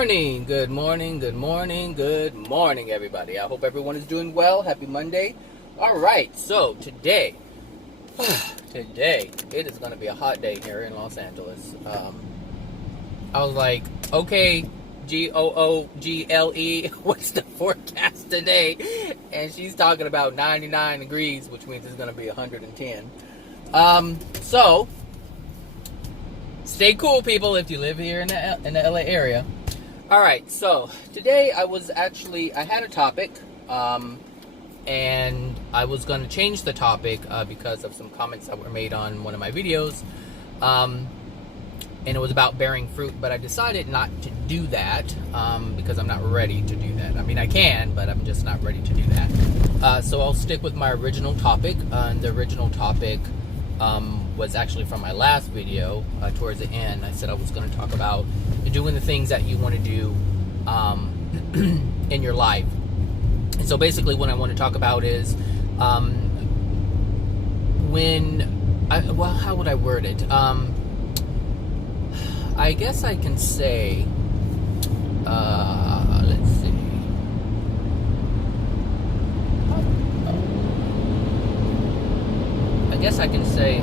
Good morning, everybody. I hope everyone is doing well. Happy Monday. All right, so today it is going to be a hot day here in Los Angeles. I was like, okay, Google, what's the forecast today? And she's talking about 99 degrees, which means it's going to be 110. So stay cool, people, if you live here in the LA area. All right, so today I had a topic, and I was going to change the topic because of some comments that were made on one of my videos, and it was about bearing fruit, but I decided not to do that because I'm not ready to do that. I mean, I can, but I'm just not ready to do that. So I'll stick with my original topic, and the original topic was actually from my last video. Towards the end, I said I was going to talk about doing the things that you want to do in your life. And so basically what I want to talk about is how would I word it? I guess I can say, let's see. I guess I can say,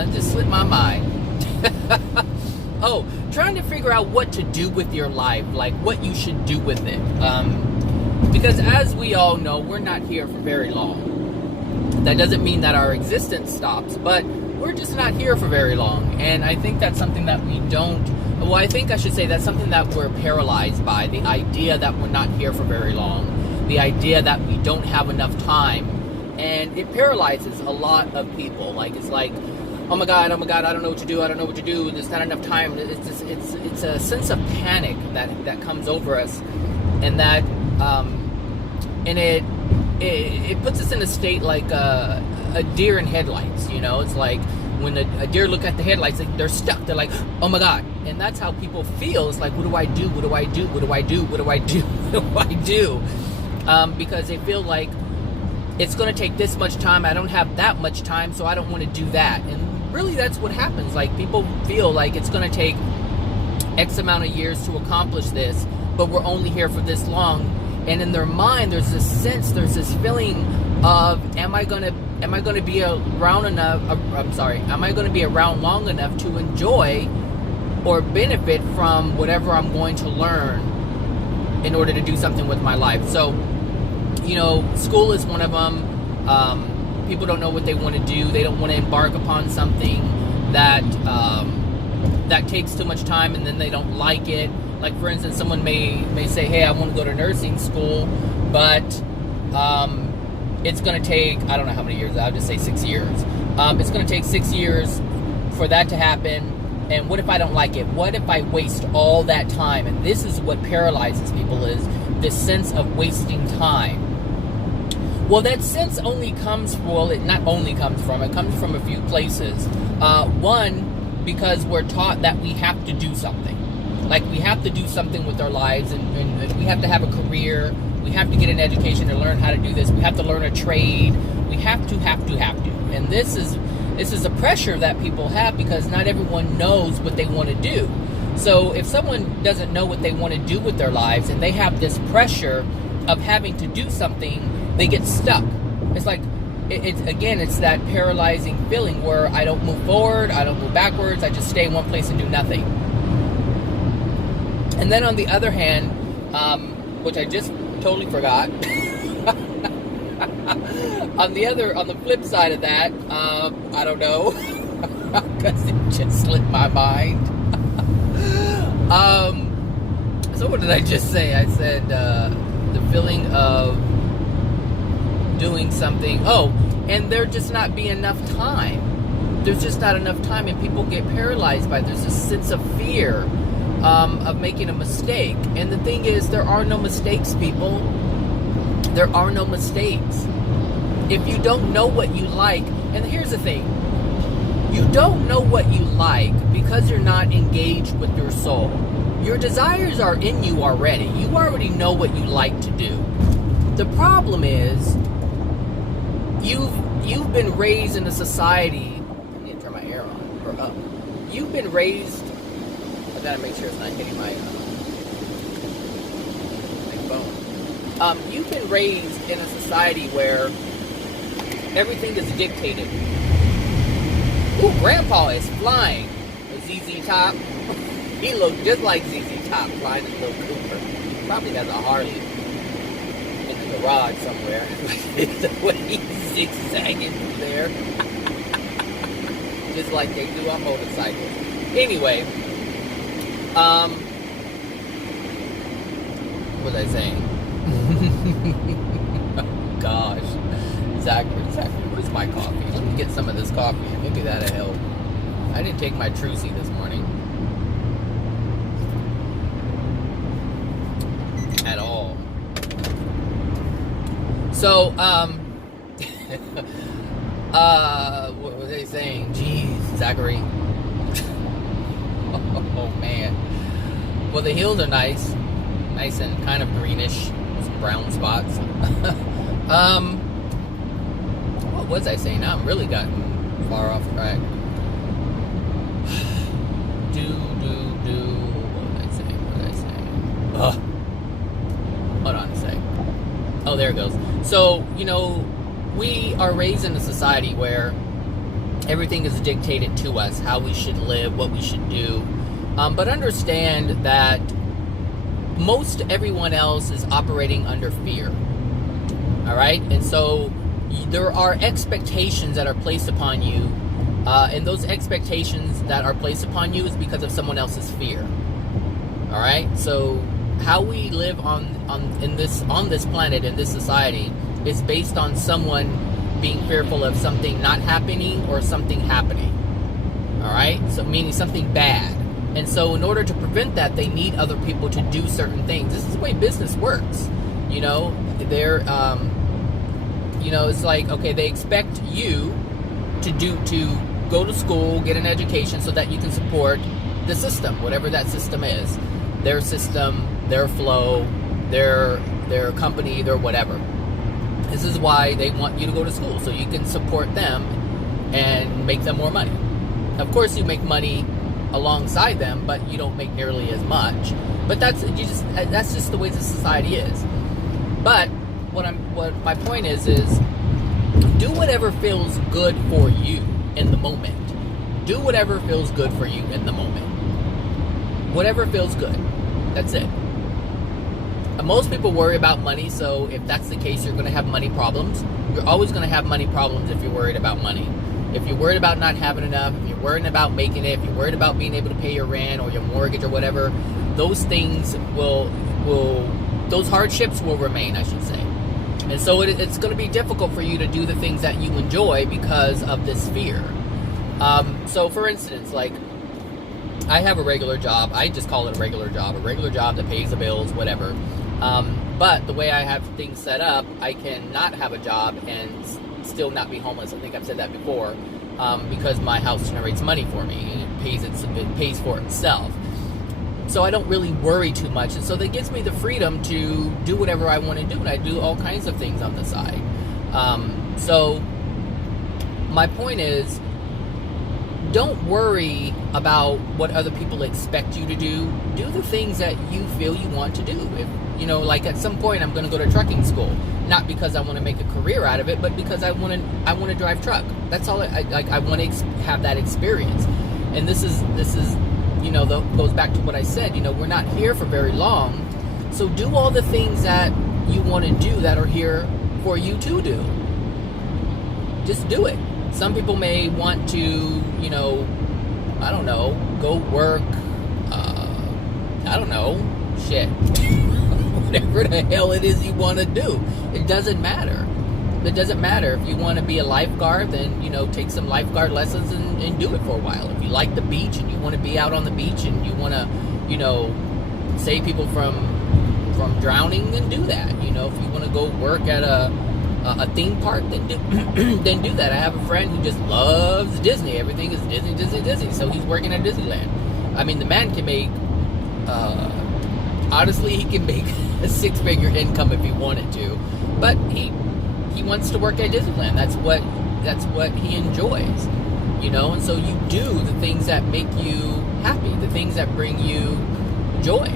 it just slipped my mind. Trying to figure out what to do with your life, like what you should do with it. Because as we all know, we're not here for very long. That doesn't mean that our existence stops, but we're just not here for very long. And I think that's something that that's something that we're paralyzed by. The idea that we're not here for very long. The idea that we don't have enough time. And it paralyzes a lot of people. Like, it's like, oh my God, I don't know what to do, there's not enough time. It's a sense of panic that comes over us, and that and it puts us in a state like a deer in headlights. It's like when a deer look at the headlights, they're stuck. They're like, oh my God. And that's how people feel. It's like, what do I do? Because they feel like it's going to take this much time. I don't have that much time, so I don't want to do that. And really, that's what happens. Like, people feel like it's going to take X amount of years to accomplish this, but we're only here for this long. And in their mind, there's this feeling of, am I going to be around long enough to enjoy or benefit from whatever I'm going to learn in order to do something with my life? So, school is one of them. People don't know what they want to do. They don't want to embark upon something that takes too much time, and then they don't like it. Like, for instance, someone may say, hey, I want to go to nursing school, but it's going to take, I don't know how many years, I'll just say 6 years. It's going to take 6 years for that to happen. And what if I don't like it? What if I waste all that time? And this is what paralyzes people, is this sense of wasting time. Well, that sense it comes from a few places. One, because we're taught that we have to do something. Like, we have to do something with our lives, and we have to have a career. We have to get an education to learn how to do this. We have to learn a trade. We have to. And this is a pressure that people have, because not everyone knows what they want to do. So if someone doesn't know what they want to do with their lives, and they have this pressure of having to do something, they get stuck. It's like, it's that paralyzing feeling where I don't move forward, I don't move backwards, I just stay in one place and do nothing. And then on the other hand, which I just totally forgot, on the flip side of that, I don't know, because it just slipped my mind. So what did I just say? I said the feeling of doing something. And there just not be enough time. There's just not enough time, and people get paralyzed by it. There's a sense of fear of making a mistake. And the thing is, there are no mistakes, people. There are no mistakes. If you don't know what you like, and here's the thing, you don't know what you like because you're not engaged with your soul. Your desires are in you already. You already know what you like to do. The problem is, you've been raised in a society. I need to turn my air on or up. You've been raised I gotta make sure it's not hitting my phone. You've been raised in a society where everything is dictated. Ooh, Grandpa is flying with ZZ Top. He looked just like ZZ Top flying his little Cooper. He probably has a Harley in the garage somewhere. The way he's zigzagging through there. Just like they do on motorcycles. Anyway, what was I saying? Oh, gosh. Zachary, where's my coffee? Let me get some of this coffee. Maybe that'll help. I didn't take my Trucy this morning. At all. So, what was they saying? Jeez, Zachary. Oh, man. Well, the hills are nice. Nice and kind of greenish. Some brown spots. What was I saying? Now I'm really gotten far off track. What was I saying? Hold on a sec. Oh, there it goes. So, we are raised in a society where everything is dictated to us, how we should live, what we should do. But understand that most everyone else is operating under fear. All right? And so there are expectations that are placed upon you. And those expectations that are placed upon you is because of someone else's fear. All right? So how we live on this planet, in this society, is based on someone being fearful of something not happening or something happening. All right? So meaning something bad. And so in order to prevent that, they need other people to do certain things. This is the way business works. They're, it's like, okay, they expect you to go to school, get an education so that you can support the system, whatever that system is. Their system, their flow, their company, their whatever. This is why they want you to go to school, so you can support them and make them more money. Of course, you make money alongside them, but you don't make nearly as much. But that's just the way the society is. But what my point is do whatever feels good for you in the moment. Do whatever feels good for you in the moment. Whatever feels good. That's it. And most people worry about money, so if that's the case, you're going to have money problems. You're always going to have money problems if you're worried about money. If you're worried about not having enough, if you're worried about making it, if you're worried about being able to pay your rent or your mortgage or whatever, those things those hardships will remain, I should say. And so it's going to be difficult for you to do the things that you enjoy because of this fear. So for instance, like, I have a regular job. I just call it a regular job that pays the bills, whatever. But the way I have things set up, I can not have a job and still not be homeless. I think I've said that before, because my house generates money for me. It pays for itself. So I don't really worry too much. And so that gives me the freedom to do whatever I want to do. And I do all kinds of things on the side. So my point is, don't worry about what other people expect you to do. Do the things that you feel you want to do. If, like at some point I'm going to go to trucking school. Not because I want to make a career out of it, but because I want to drive truck. That's all. I want to have that experience. And this is goes back to what I said. We're not here for very long, so do all the things that you want to do that are here for you to do. Just do it. Some people may want to, I don't know, go work. I don't know, shit. Whatever the hell it is you want to do. It doesn't matter. It doesn't matter. If you want to be a lifeguard, then, take some lifeguard lessons and do it for a while. If you like the beach and you want to be out on the beach and you want to, save people from drowning, then do that. If you want to go work at a theme park, then do that. I have a friend who just loves Disney. Everything is Disney. So he's working at Disneyland. I mean, the man can make, honestly, he can make a 6-figure income if he wanted to. But he wants to work at Disneyland. That's what he enjoys, and so you do the things that make you happy, the things that bring you joy.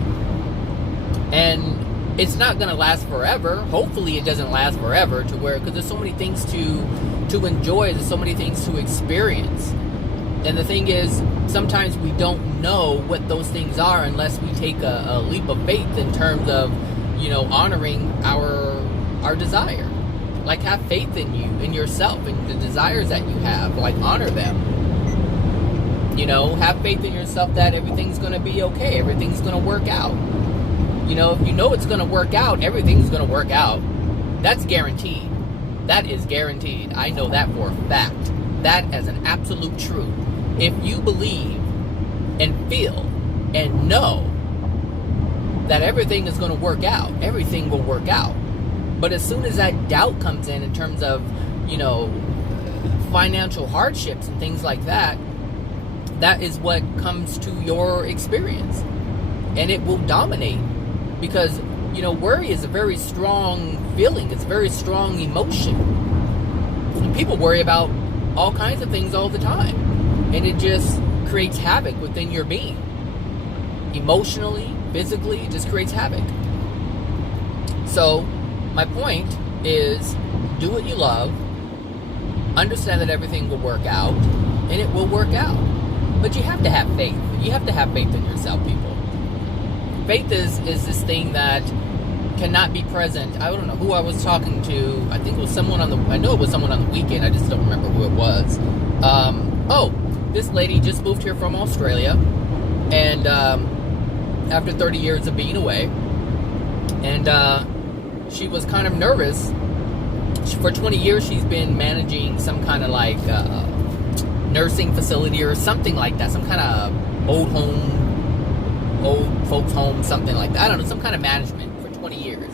And it's not going to last forever. Hopefully it doesn't last forever, to where, because there's so many things to enjoy, there's so many things to experience. And the thing is, sometimes we don't know what those things are unless we take a leap of faith in terms of, honoring our desire. Like, have faith in you, in yourself, and the desires that you have. Like, honor them. Have faith in yourself that everything's going to be okay. Everything's going to work out. If you know it's going to work out, everything's going to work out. That's guaranteed. That is guaranteed. I know that for a fact. That as an absolute truth. If you believe and feel and know that everything is going to work out, everything will work out. But as soon as that doubt comes in terms of, financial hardships and things like that, that is what comes to your experience. And it will dominate. Because, worry is a very strong feeling. It's a very strong emotion. And people worry about all kinds of things all the time. And it just creates havoc within your being. Emotionally, physically, it just creates havoc. So, my point is, do what you love. Understand that everything will work out. And it will work out. But you have to have faith. You have to have faith in yourself, people. Faith is this thing that cannot be present. I don't know who I was talking to. I think it was someone I know it was someone on the weekend. I just don't remember who it was. This lady just moved here from Australia. And after 30 years of being away. And she was kind of nervous. For 20 years, she's been managing some kind of like nursing facility or something like that. Some kind of old folks home, something like that. I don't know, some kind of management for 20 years.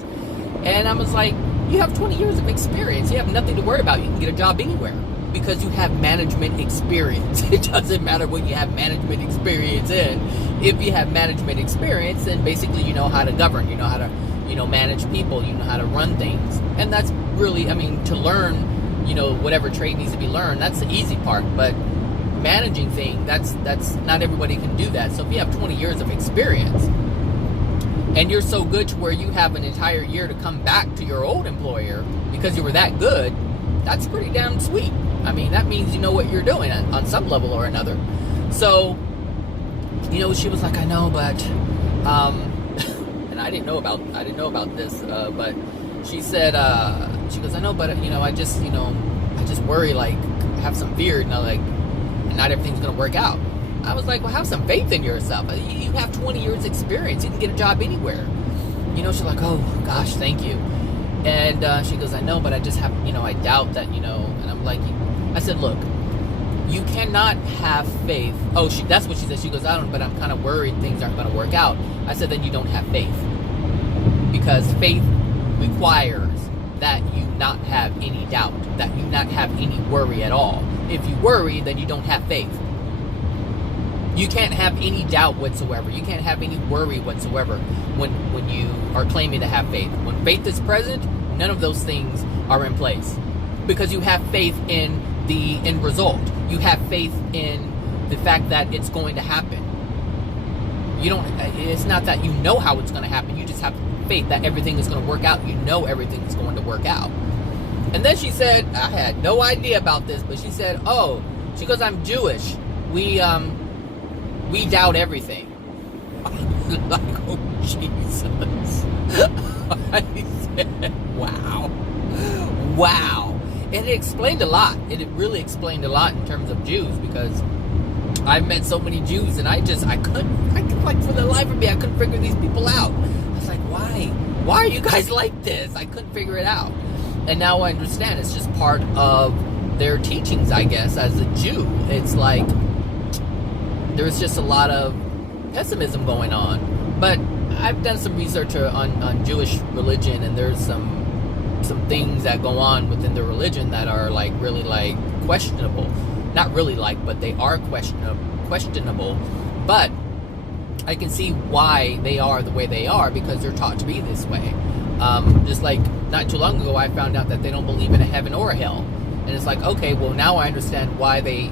And I was like, you have 20 years of experience. You have nothing to worry about. You can get a job anywhere because you have management experience. It doesn't matter what you have management experience in. If you have management experience, then basically you know how to govern. You know how to, manage people. You know how to run things. And that's really, to learn, whatever trade needs to be learned, that's the easy part. But managing things, that's not everybody can do that. So if you have 20 years of experience and you're so good to where you have an entire year to come back to your old employer because you were that good, that's pretty damn sweet. That means you know what you're doing on some level or another. So, she was like, I know, but and I didn't know about this, but she said, she goes, I know, but I just worry, like, I have some fear, like, not everything's going to work out. I was like, well, have some faith in yourself. You have 20 years experience. You can get a job anywhere. She's like, oh, gosh, thank you. And she goes, I know, but I just have, I doubt that, and I'm like, I said, look, you cannot have faith. Oh, that's what she said. She goes, I don't, but I'm kind of worried things aren't going to work out. I said, then you don't have faith. Because faith requires that you not have any doubt, that you not have any worry at all. If you worry, then you don't have faith. You can't have any doubt whatsoever. You can't have any worry whatsoever when you are claiming to have faith. When faith is present, none of those things are in place. Because you have faith in the end result. You have faith in the fact that it's going to happen. It's not that you know how it's going to happen. You just have faith that everything is going to work out. You know everything is going to work out. And then she said, I had no idea about this, but she said, she goes, I'm Jewish. We doubt everything. I was like, oh, Jesus. I said, wow. And it explained a lot. It really explained a lot in terms of Jews, because I've met so many Jews, and I couldn't, like, for the life of me, I couldn't figure these people out. I was like, why? Why are you guys like this? I couldn't figure it out. And now I understand. It's just part of their teachings, I guess, as a Jew. It's like there's just a lot of pessimism going on. But I've done some research on Jewish religion, and there's some things that go on within the religion that are like really like questionable. Not really like, but they are questionable. But I can see why they are the way they are, because they're taught to be this way. Just like not too long ago, I found out that they don't believe in a heaven or a hell. And it's like, okay, well, now I understand why they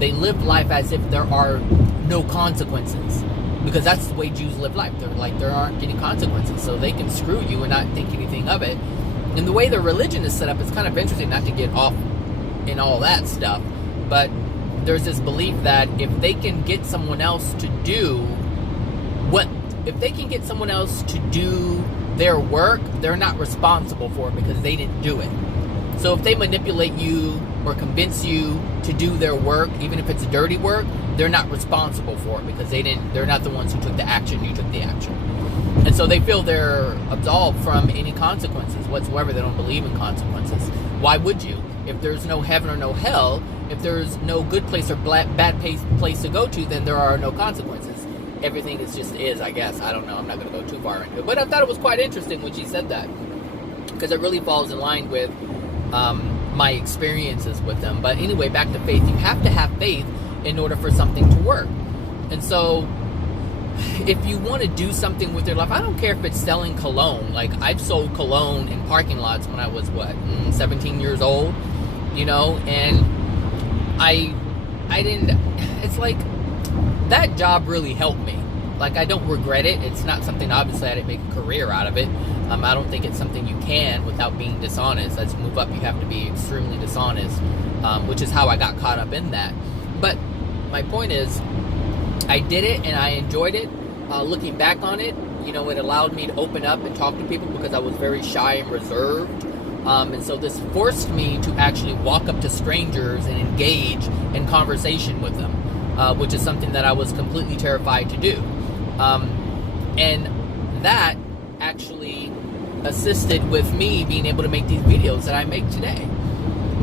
live life as if there are no consequences, because that's the way Jews live life. They're like, there aren't any consequences, so they can screw you and not think anything of it. And the way their religion is set up, it's kind of interesting, not to get off in all that stuff, but there's this belief that if they can get someone else to do their work, they're not responsible for it because they didn't do it. So if they manipulate you or convince you to do their work, even if it's dirty work, they're not responsible for it because they're not the ones who took the action, you took the action. And so they feel they're absolved from any consequences whatsoever. They don't believe in consequences. Why would you? If there's no heaven or no hell, if there's no good place or bad place to go to, then there are no consequences. Everything is, I guess. I don't know. I'm not going to go too far into it. But I thought it was quite interesting when she said that, because it really falls in line with my experiences with them. But anyway, back to faith. You have to have faith in order for something to work. And so if you want to do something with your life, I don't care if it's selling cologne. Like, I've sold cologne in parking lots when I was 17 years old, and I didn't, it's like, that job really helped me. Like, I don't regret it. It's not something, obviously, I didn't make a career out of it. I don't think it's something you can without being dishonest. As you move up, you have to be extremely dishonest, which is how I got caught up in that. But my point is, I did it and I enjoyed it. Looking back on it, it allowed me to open up and talk to people because I was very shy and reserved. And so this forced me to actually walk up to strangers and engage in conversation with them, which is something that I was completely terrified to do. And that actually assisted with me being able to make these videos that I make today,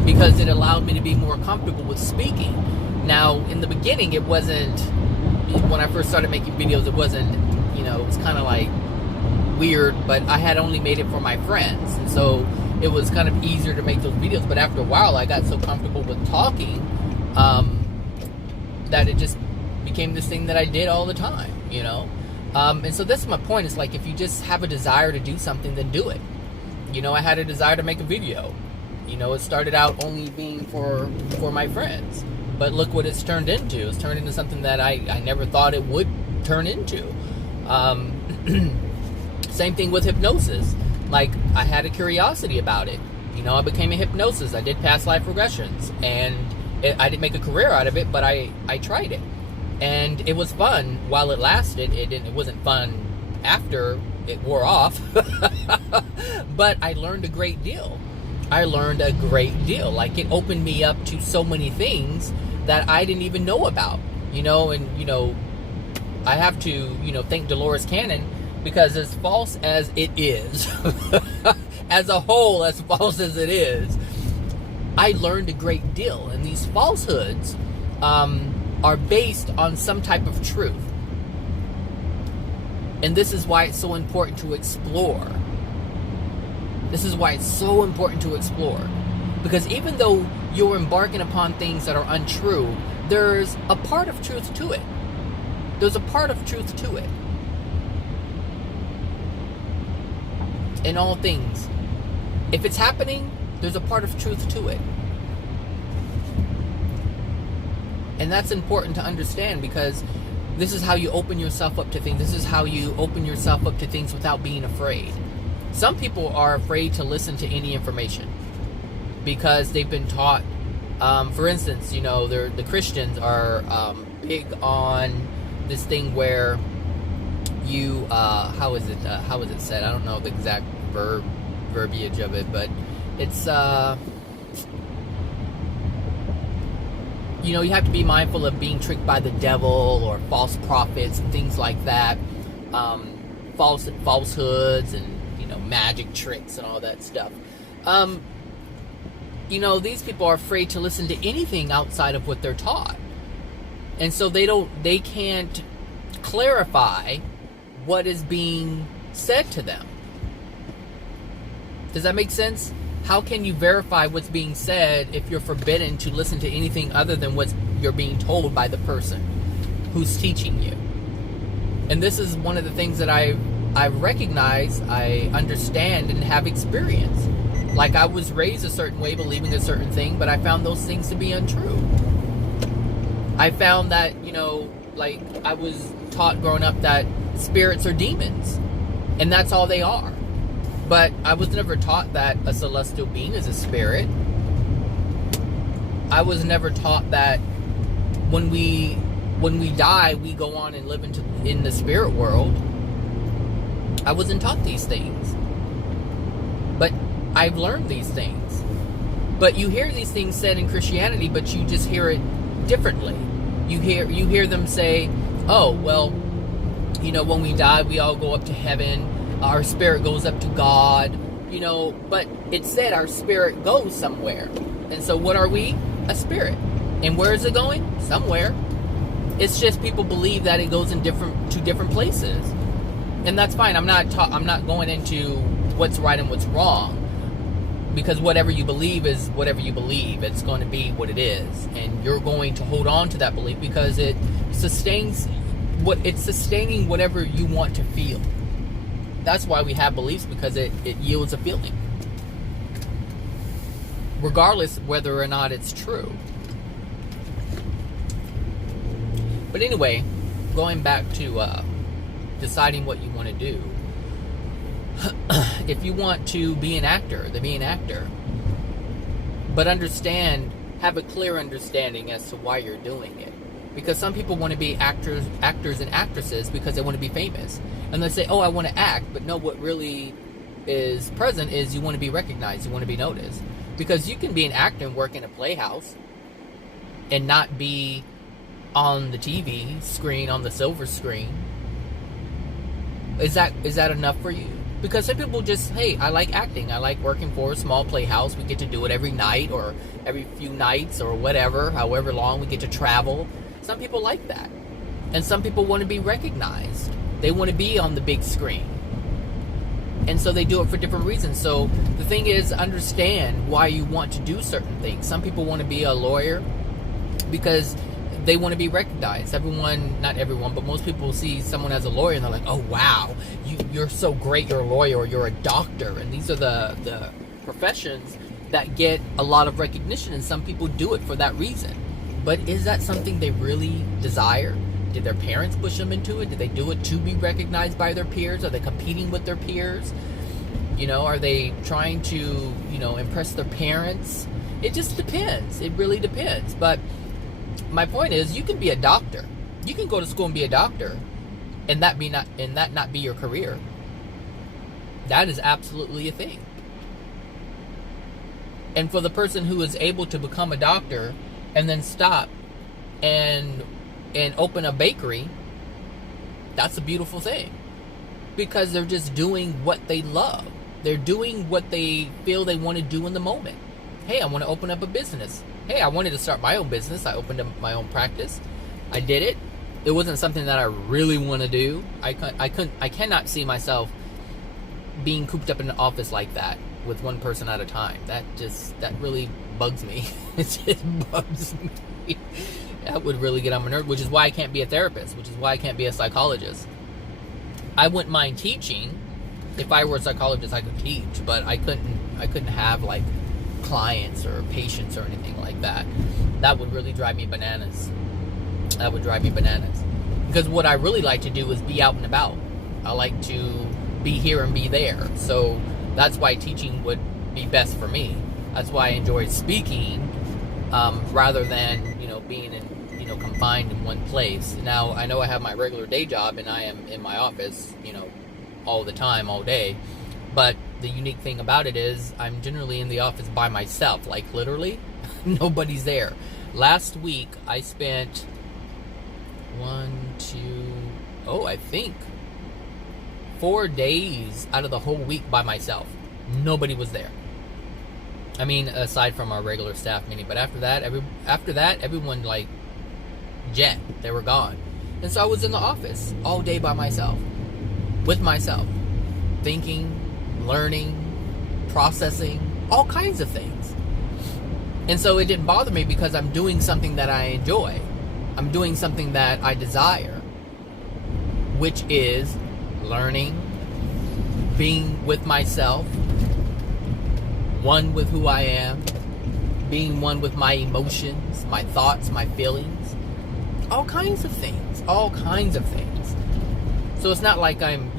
because it allowed me to be more comfortable with speaking. Now, in the beginning, it wasn't, when I first started making videos, it wasn't, it was kind of like weird, but I had only made it for my friends, and so it was kind of easier to make those videos. But after a while, I got so comfortable with talking that it just became this thing that I did all the time, and so this is my point. It's like, if you just have a desire to do something, then do it. I had a desire to make a video. It started out only being for my friends, but look what it's turned into. It's turned into something that I never thought it would turn into. Same thing with hypnosis. Like, I had a curiosity about it. I became a hypnosis. I did past life regressions, and I didn't make a career out of it, but I tried it. And it was fun while it lasted. It wasn't fun after it wore off. But I learned a great deal. Like, it opened me up to so many things that I didn't even know about. And, I have to, thank Dolores Cannon, because as false as it is, as a whole, as false as it is, I learned a great deal. And these falsehoods are based on some type of truth. And this is why it's so important to explore. Because even though you're embarking upon things that are untrue, there's a part of truth to it. In all things. If it's happening, there's a part of truth to it. And that's important to understand, because this is how you open yourself up to things. This is how you open yourself up to things without being afraid. Some people are afraid to listen to any information because they've been taught, for instance, the Christians are big on this thing where you, how is it said? I don't know the exact verbiage of it, but it's, you have to be mindful of being tricked by the devil or false prophets and things like that, falsehoods and, magic tricks and all that stuff. These people are afraid to listen to anything outside of what they're taught. And so they can't clarify what is being said to them. Does that make sense? How can you verify what's being said if you're forbidden to listen to anything other than what you're being told by the person who's teaching you? And this is one of the things that I recognize, I understand, and have experienced. Like, I was raised a certain way, believing a certain thing, but I found those things to be untrue. I found that, like I was taught growing up that spirits are demons, and that's all they are. But I was never taught that a celestial being is a spirit. I was never taught that when we die, we go on and live in the spirit world. I wasn't taught these things. But I've learned these things. But you hear these things said in Christianity, but you just hear it differently. You hear them say, oh, well, you know, when we die, we all go up to heaven. Our spirit goes up to God, you know, but it said our spirit goes somewhere. And so what are we? A spirit. And where is it going? Somewhere. It's just people believe that it goes in to different places. And that's fine. I'm not going into what's right and what's wrong, because whatever you believe is whatever you believe. It's going to be what it is, and you're going to hold on to that belief because it's sustaining whatever you want to feel. That's why we have beliefs, because it yields a feeling, regardless whether or not it's true. But anyway, going back to deciding what you want to do. If you want to be an actor, then be an actor. But have a clear understanding as to why you're doing it. Because some people want to be actors and actresses because they want to be famous. And they say, oh, I want to act. But no, what really is present is you want to be recognized. You want to be noticed. Because you can be an actor and work in a playhouse and not be on the TV screen, on the silver screen. Is that enough for you? Because some people just, hey, I like acting. I like working for a small playhouse. We get to do it every night or every few nights or whatever, however long we get to travel. Some people like that. And some people want to be recognized. They want to be on the big screen. And so they do it for different reasons. So the thing is, understand why you want to do certain things. Some people want to be a lawyer because they want to be recognized. Not everyone, but most people see someone as a lawyer and they're like, oh, wow, you're so great, you're a lawyer, or you're a doctor. And these are the professions that get a lot of recognition, and some people do it for that reason. But is that something they really desire? Did their parents push them into it? Did they do it to be recognized by their peers? Are they competing with their peers? You know, are they trying to, you know, impress their parents? It just depends. It really depends. But my point is, you can be a doctor. You can go to school and be a doctor, and that not be your career. That is absolutely a thing. And for the person who is able to become a doctor and then stop and open a bakery, that's a beautiful thing, because they're just doing what they love. They're doing what they feel they want to do in the moment. Hey, I want to open up a business. Hey, I wanted to start my own business. I opened up my own practice. I did it. It wasn't something that I really want to do. I cannot see myself being cooped up in an office like that with one person at a time. That really bugs me. It just bugs me. That would really get on my nerves, which is why I can't be a therapist, which is why I can't be a psychologist. I wouldn't mind teaching. If I were a psychologist, I could teach, but I couldn't have like clients or patients or anything like that. That would really drive me bananas. That would drive me bananas. Because what I really like to do is be out and about. I like to be here and be there. So that's why teaching would be best for me. That's why I enjoy speaking, rather than, you know, being confined in one place. Now, I know I have my regular day job and I am in my office, you know, all the time, all day. But the unique thing about it is I'm generally in the office by myself, like literally nobody's there. Last week I spent I think 4 days out of the whole week by myself. Nobody was there. I mean, aside from our regular staff meeting, but after that, everyone like jet. They were gone. And so I was in the office all day by myself, with myself, thinking, learning, processing, all kinds of things. And so it didn't bother me because I'm doing something that I enjoy. I'm doing something that I desire, which is learning, being with myself, one with who I am, being one with my emotions, my thoughts, my feelings, all kinds of things. things, all kinds of things. So it's not like I'm,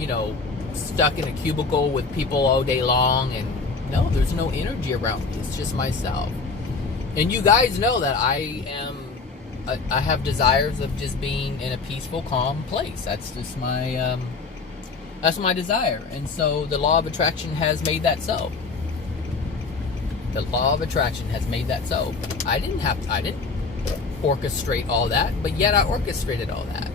stuck in a cubicle with people all day long, and no, there's no energy around me. It's just myself. And you guys know that I have desires of just being in a peaceful, calm place. That's just my desire. And so the law of attraction has made that so. The law of attraction has made that so. I didn't orchestrate all that, but yet I orchestrated all that.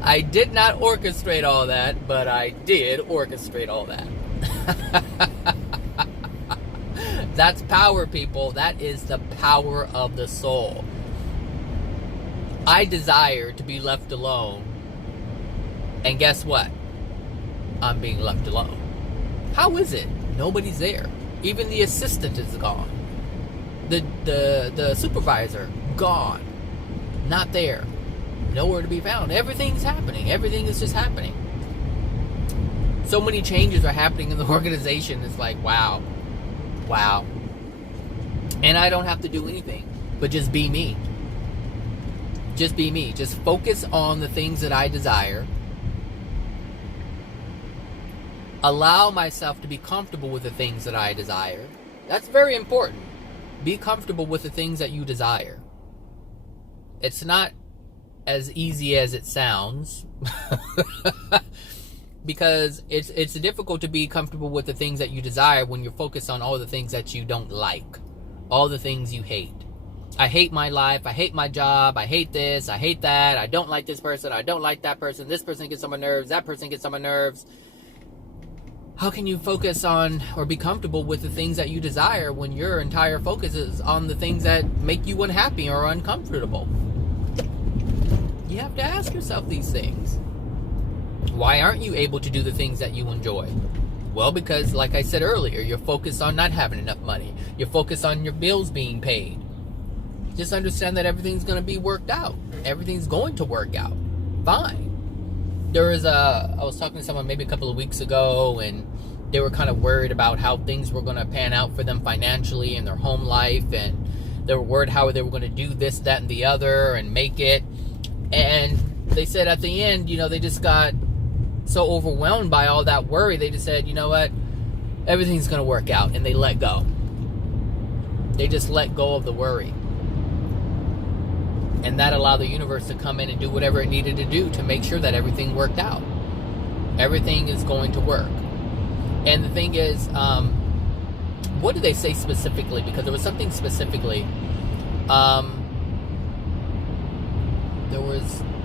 I did not orchestrate all that, but I did orchestrate all that. That's power, people. That is the power of the soul. I desire to be left alone. And guess what? I'm being left alone. How is it? Nobody's there. Even the assistant is gone. The supervisor, gone. Not there. Nowhere to be found. Everything's happening. Everything is just happening. So many changes are happening in the organization. It's like, wow. Wow. And I don't have to do anything but just be me. Just be me. Just focus on the things that I desire. Allow myself to be comfortable with the things that I desire. That's very important. Be comfortable with the things that you desire. It's not as easy as it sounds. Because it's difficult to be comfortable with the things that you desire when you're focused on all the things that you don't like. All the things you hate. I hate my life. I hate my job. I hate this. I hate that. I don't like this person. I don't like that person. This person gets on my nerves. That person gets on my nerves. How can you focus on or be comfortable with the things that you desire when your entire focus is on the things that make you unhappy or uncomfortable? You have to ask yourself these things. Why aren't you able to do the things that you enjoy? Well, because, like I said earlier, you're focused on not having enough money. You're focused on your bills being paid. Just understand that everything's going to be worked out. Everything's going to work out. Fine. I was talking to someone maybe a couple of weeks ago, and they were kind of worried about how things were going to pan out for them financially in their home life, and they were worried how they were going to do this, that, and the other, and make it. And they said at the end, they just got so overwhelmed by all that worry, they just said, you know what, everything's going to work out, and they let go. They just let go of the worry. And that allowed the universe to come in and do whatever it needed to do to make sure that everything worked out. Everything is going to work. And the thing is, what did they say specifically? Because there was something specifically.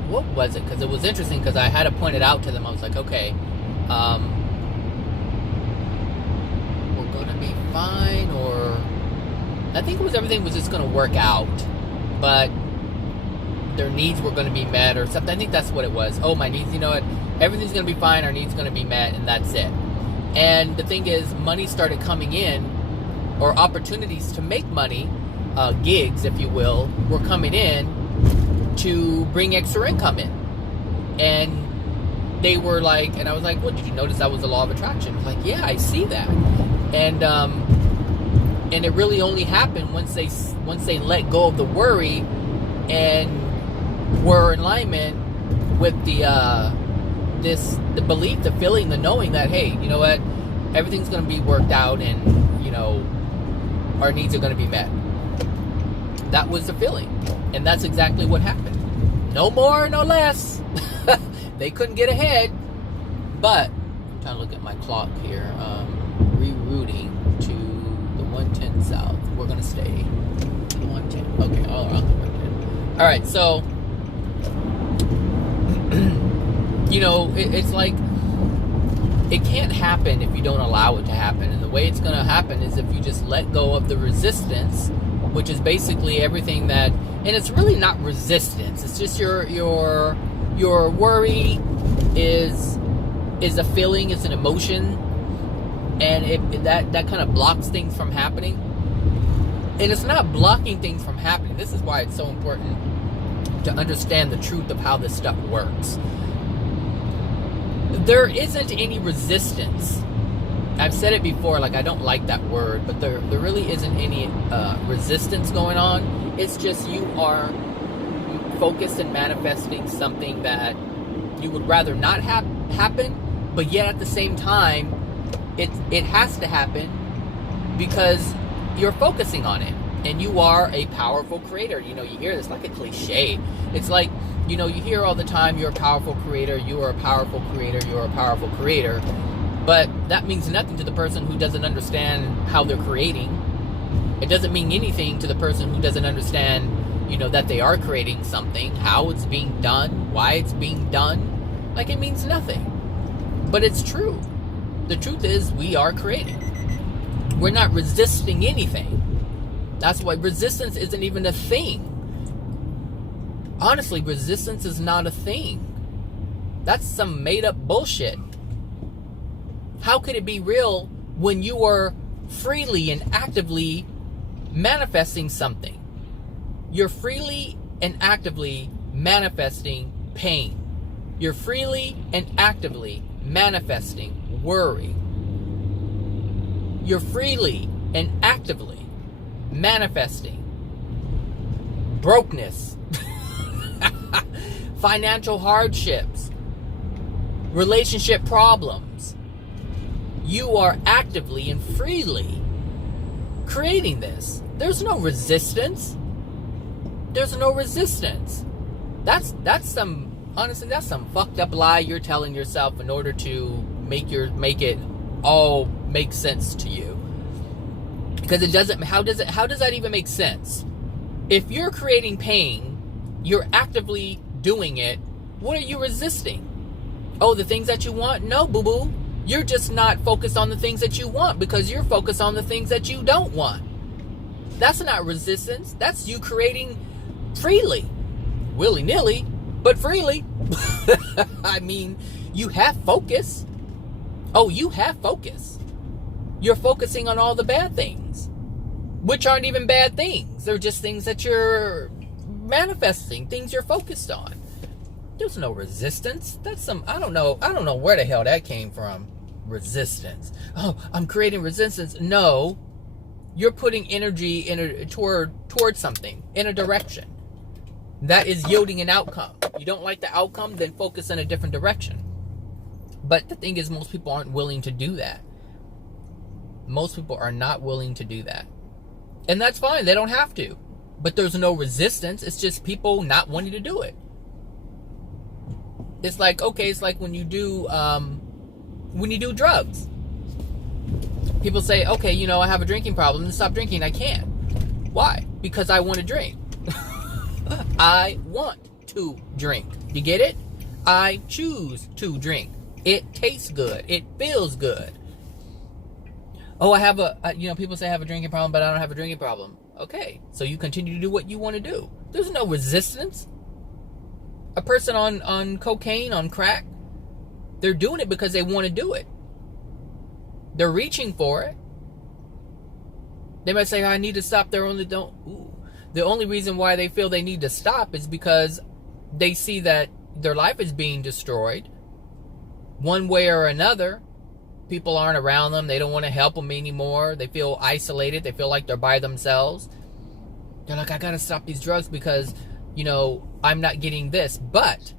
What was it? Because it was interesting, because I had to point it out to them. I was like, okay, we're going to be fine, or I think it was everything was just going to work out. But their needs were going to be met or something. I think that's what it was. Oh, my needs, everything's going to be fine. Our needs going to be met, and that's it. And the thing is, money started coming in, or opportunities to make money, gigs, if you will, were coming in to bring extra income in. And they were like, and I was like, well, did you notice that was the law of attraction? I was like, yeah, I see that. And it really only happened once they let go of the worry and were in alignment with the belief, the feeling, the knowing that, hey, you know what, everything's going to be worked out, and our needs are going to be met. That was the feeling, and that's exactly what happened. No more, no less. They couldn't get ahead, but I'm trying to look at my clock here. Rerouting to the 110 south. We're going to stay 110. Okay, all around the 110. All right, so it's like, it can't happen if you don't allow it to happen. And the way it's going to happen is if you just let go of the resistance, which is basically everything that, and it's really not resistance. It's just your worry is a feeling, it's an emotion, and that kind of blocks things from happening. And it's not blocking things from happening. This is why it's so important to understand the truth of how this stuff works. There isn't any resistance. I've said it before, like, I don't like that word, but there really isn't any resistance going on. It's just you are focused in manifesting something that you would rather not have happen, but yet at the same time, it has to happen because you're focusing on it. And you are a powerful creator. You hear this like a cliche. It's like, you hear all the time, you're a powerful creator, you are a powerful creator, you're a powerful creator. But that means nothing to the person who doesn't understand how they're creating. It doesn't mean anything to the person who doesn't understand, that they are creating something, how it's being done, why it's being done. Like, it means nothing. But it's true. The truth is, we are creating. We're not resisting anything. That's why resistance isn't even a thing. Honestly, resistance is not a thing. That's some made up bullshit. How could it be real when you are freely and actively manifesting something? You're freely and actively manifesting pain. You're freely and actively manifesting worry. You're freely and actively manifesting brokenness, financial hardships, relationship problems. You are actively and freely creating this. There's no resistance. There's no resistance. That's some fucked up lie you're telling yourself in order to make it all make sense to you. Because it doesn't. How does that even make sense? If you're creating pain, you're actively doing it. What are you resisting? Oh, the things that you want? No, boo-boo. You're just not focused on the things that you want because you're focused on the things that you don't want. That's not resistance. That's you creating freely. Willy-nilly, but freely. I mean, you have focus. Oh, you have focus. You're focusing on all the bad things, which aren't even bad things. They're just things that you're manifesting, things you're focused on. There's no resistance. That's some, I don't know where the hell that came from. Resistance. Oh, I'm creating resistance. No, you're putting energy toward something in a direction that is yielding an outcome. You don't like the outcome, then focus in a different direction. But the thing is, most people aren't willing to do that. Most people are not willing to do that. And that's fine. They don't have to. But there's no resistance. It's just people not wanting to do it. It's like, okay, it's like when you do drugs. People say, okay, I have a drinking problem. Then stop drinking. I can't. Why? Because I want to drink. I want to drink. You get it? I choose to drink. It tastes good. It feels good. Oh, I have people say I have a drinking problem, but I don't have a drinking problem. Okay, so you continue to do what you want to do. There's no resistance. A person on cocaine, on crack, they're doing it because they want to do it. They're reaching for it. They might say, I need to stop. The only reason why they feel they need to stop is because they see that their life is being destroyed. One way or another. People aren't around them. They don't want to help them anymore. They feel isolated. They feel like they're by themselves. They're like, I got to stop these drugs because, I'm not getting this. But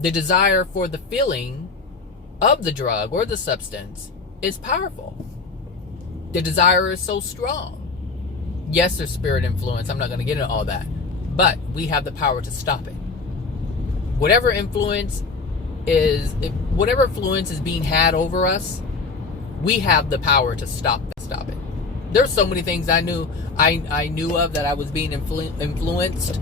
the desire for the feeling of the drug or the substance is powerful. The desire is so strong. Yes, there's spirit influence. I'm not going to get into all that. But we have the power to stop it. Whatever influence is being had over us, we have the power to stop it. There's so many things I knew of that I was being influenced,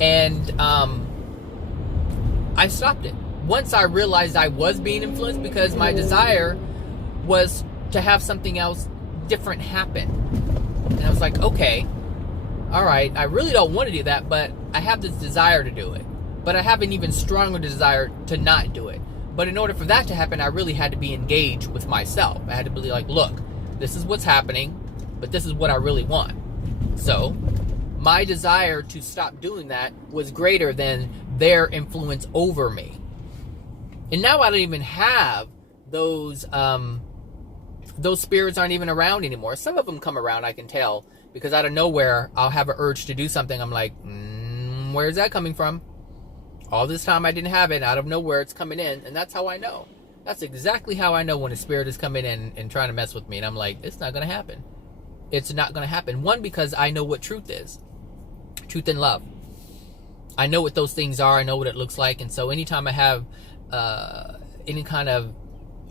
and I stopped it once I realized I was being influenced, because my desire was to have something else different happen. And I was like, okay, all right, I really don't want to do that, but I have this desire to do it. But I have an even stronger desire to not do it. But in order for that to happen, I really had to be engaged with myself. I had to be like, look, this is what's happening, but this is what I really want. So my desire to stop doing that was greater than their influence over me. And now I don't even have those spirits aren't even around anymore. Some of them come around, I can tell, because out of nowhere, I'll have an urge to do something. I'm like, Where is that coming from? All this time I didn't have it. Out of nowhere, it's coming in. And that's how I know. That's exactly how I know when a spirit is coming in and trying to mess with me. And I'm like, it's not going to happen. It's not going to happen. One, because I know what truth is. Truth and love. I know what those things are. I know what it looks like. And so anytime I have any kind of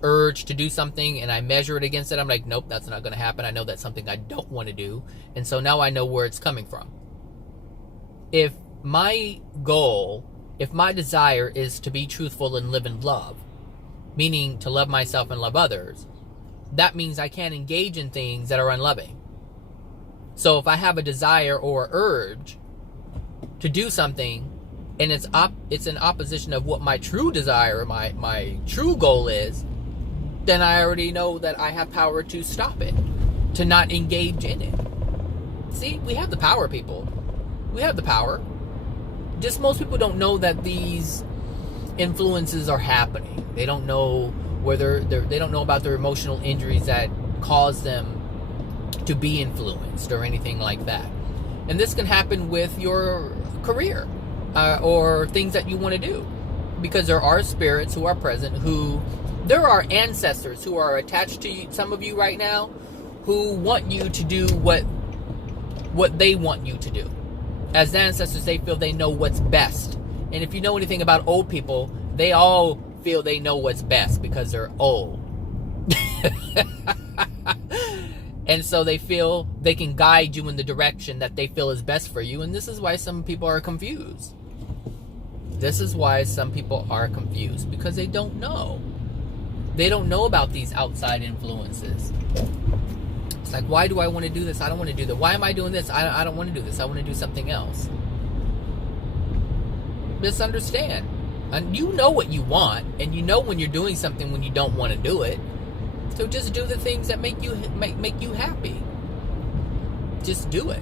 urge to do something and I measure it against it, I'm like, nope, that's not going to happen. I know that's something I don't want to do. And so now I know where it's coming from. If my goal, if my desire is to be truthful and live in love, meaning to love myself and love others, that means I can't engage in things that are unloving. So if I have a desire or urge to do something and it's in opposition of what my true desire, my true goal is, then I already know that I have power to stop it, to not engage in it. See, we have the power, people. We have the power. Just most people don't know that these influences are happening. They don't know whether they don't know about their emotional injuries that cause them to be influenced or anything like that. And this can happen with your career or things that you want to do, because there are spirits who are present, there are ancestors who are attached to you, some of you right now, who want you to do what they want you to do. As ancestors, they feel they know what's best. And if you know anything about old people, they all feel they know what's best because they're old. And so they feel they can guide you in the direction that they feel is best for you. And this is why some people are confused. This is why some people are confused, because they don't know. They don't know about these outside influences. It's like, why do I want to do this? I don't want to do that. Why am I doing this? I don't want to do this. I want to do something else. Misunderstand. And you know what you want, and you know when you're doing something when you don't want to do it. So just do the things that make you happy. Just do it.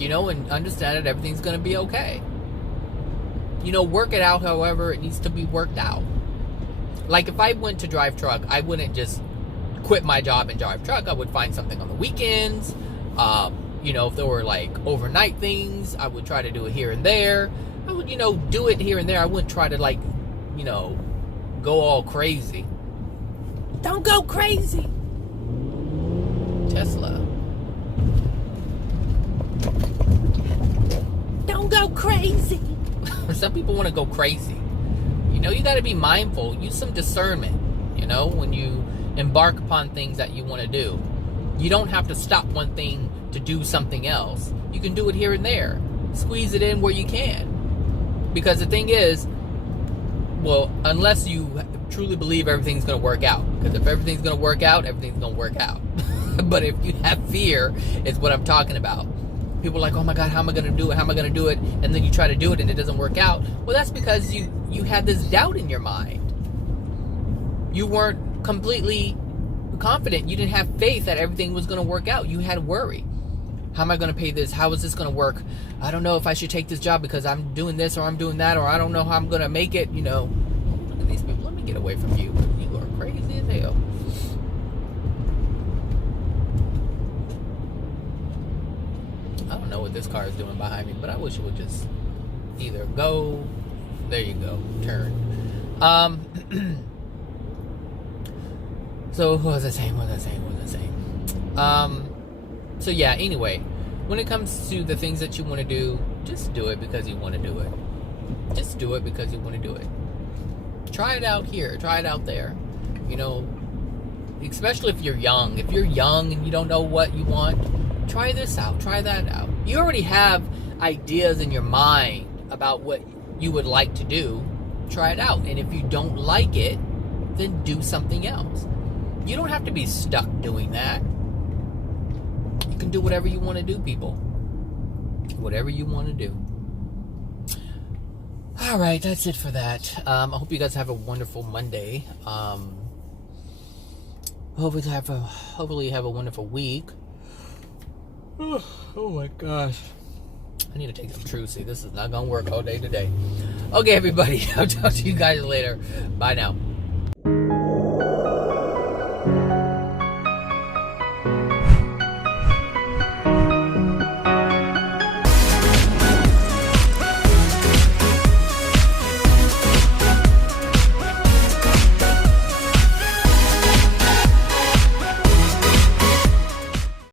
And understand that everything's going to be okay. Work it out however it needs to be worked out. Like if I went to drive truck, I wouldn't just quit my job and drive truck. I would find something on the weekends. If there were like overnight things, I would try to do it here and there. I would, do it here and there. I wouldn't try to go all crazy. Don't go crazy. Tesla. Don't go crazy. Some people want to go crazy. You got to be mindful. Use some discernment, when you embark upon things that you want to do. You don't have to stop one thing to do something else. You can do it here and there. Squeeze it in where you can. Because the thing is, well, unless you truly believe everything's going to work out. Because if everything's going to work out, everything's going to work out. But if you have fear, is what I'm talking about. People are like, oh my God, how am I going to do it? How am I going to do it? And then you try to do it and it doesn't work out. Well, that's because you had this doubt in your mind. You weren't completely confident. You didn't have faith that everything was going to work out. You had worry. How am I going to pay this? How is this going to work? I don't know if I should take this job because I'm doing this or I'm doing that, or I don't know how I'm going to make it. Look at these people. Let me get away from you. You are crazy as hell. I don't know what this car is doing behind me, but I wish it would just either go. There you go. Turn. So what was I saying? So yeah, anyway, when it comes to the things that you want to do, just do it because you want to do it. Just do it because you want to do it. Try it out here. Try it out there. Especially if you're young. If you're young and you don't know what you want, try this out. Try that out. You already have ideas in your mind about what you would like to do. Try it out. And if you don't like it, then do something else. You don't have to be stuck doing that. You can do whatever you want to do, people. Whatever you want to do. All right, that's it for that. I hope you guys have a wonderful Monday. Hopefully you have a wonderful week. Oh my gosh. I need to take some Trucy. This is not going to work all day today. Okay, everybody. I'll talk to you guys later. Bye now.